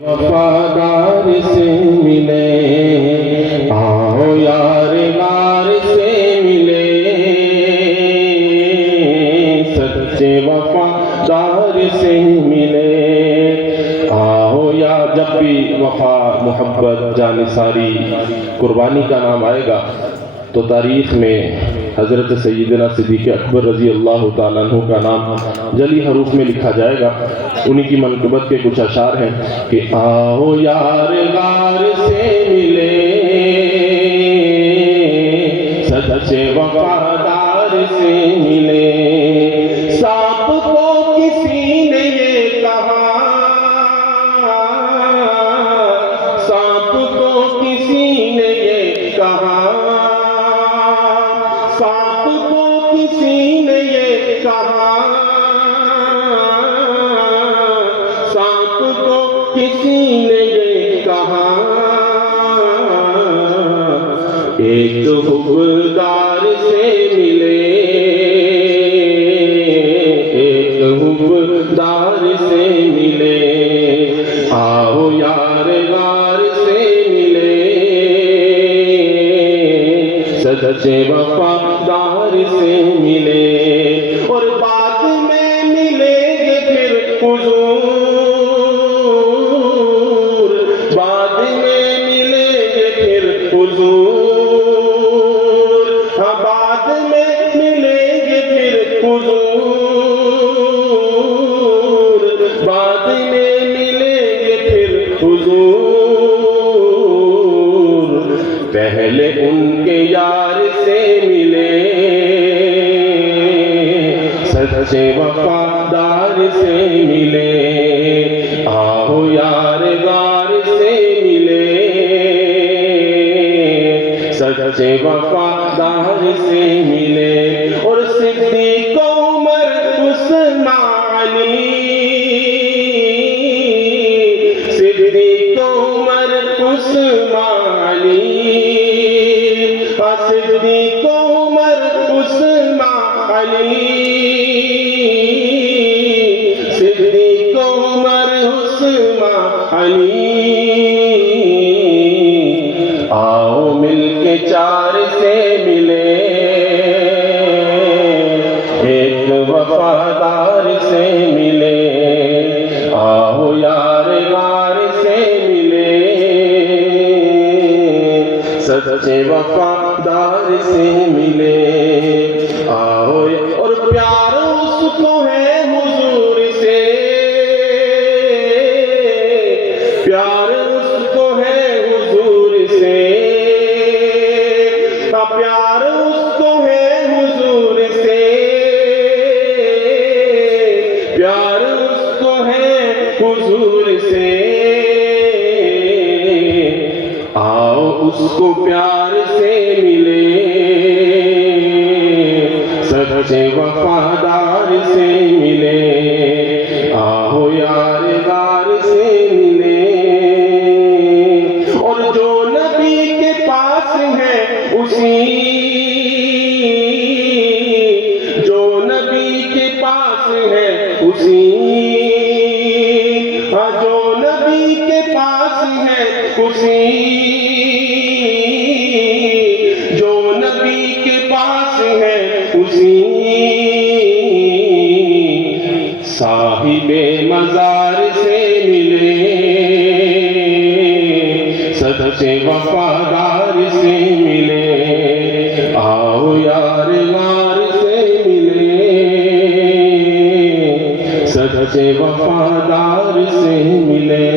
वफादार से मिले, आओ यार गार से मिले, सच्चे वफादार से मिले। आओ यार, जब भी वफा, मोहब्बत, जानिसारी, कुर्बानी का नाम आएगा तो तारीख़ में हज़रत सैयदना सिद्दीक़ अकबर रज़ी अल्लाह ताला अन्हु का नाम जली हरूफ में लिखा जाएगा। उन्हीं की मनक़बत के कुछ अशार हैं कि आओ यार गार से मिले, सच्चे वफादार से मिले। सांप को किसी ने ये कहा, सांप को किसी ने ये कहा, सांप को किसी ने ये कहा, सांप को किसी ने ये कहा, एक हुब्बार से मिले, एक हुब्बार से मिले। आओ यार गार से मिले, सच्चे वफादार से मिले। और बाद में मिलेंगे फिर हुजूर, बाद में मिलेंगे फिर हुजूर, हाँ बाद में मिलेंगे फिर हुजूर, बाद में मिलेंगे फिर हुजूर। पहले उनके यार से मिले, सच्चे वफादार से मिले। आओ यार गार से मिले, सच्चे वफादार से मिले। और सिद्दीक़ उमर उस्मान अली, सिद्दीक़ उमर उस्मान अली, सिद्दीक़ उमर उस्मान अली, सिद्दीक़ उमर उस्मान अली। आओ मिलके चार से मिले, एक वफादार से मिले। आओ यार गार से मिले, सच्चे वफादार से मिले। आओ और प्यार उसको है हुजूर से, प्यार उसको है हुजूर से, प्यार उसको है हुजूर से, प्यार उसको है हुजूर से। आओ उसको प्यार से मिले, सच्चे वफादार से मिले। आओ यार गार से मिले। और जो नबी के पास है उसी, जो नबी के पास है उसी, हाँ जो नबी के पास है उसी, जो नबी के पास है उसी। साहिबे मज़ार से मिले, सच्चे वफादार से मिले। आओ यार गार से मिले, सच्चे वफादार से मिले।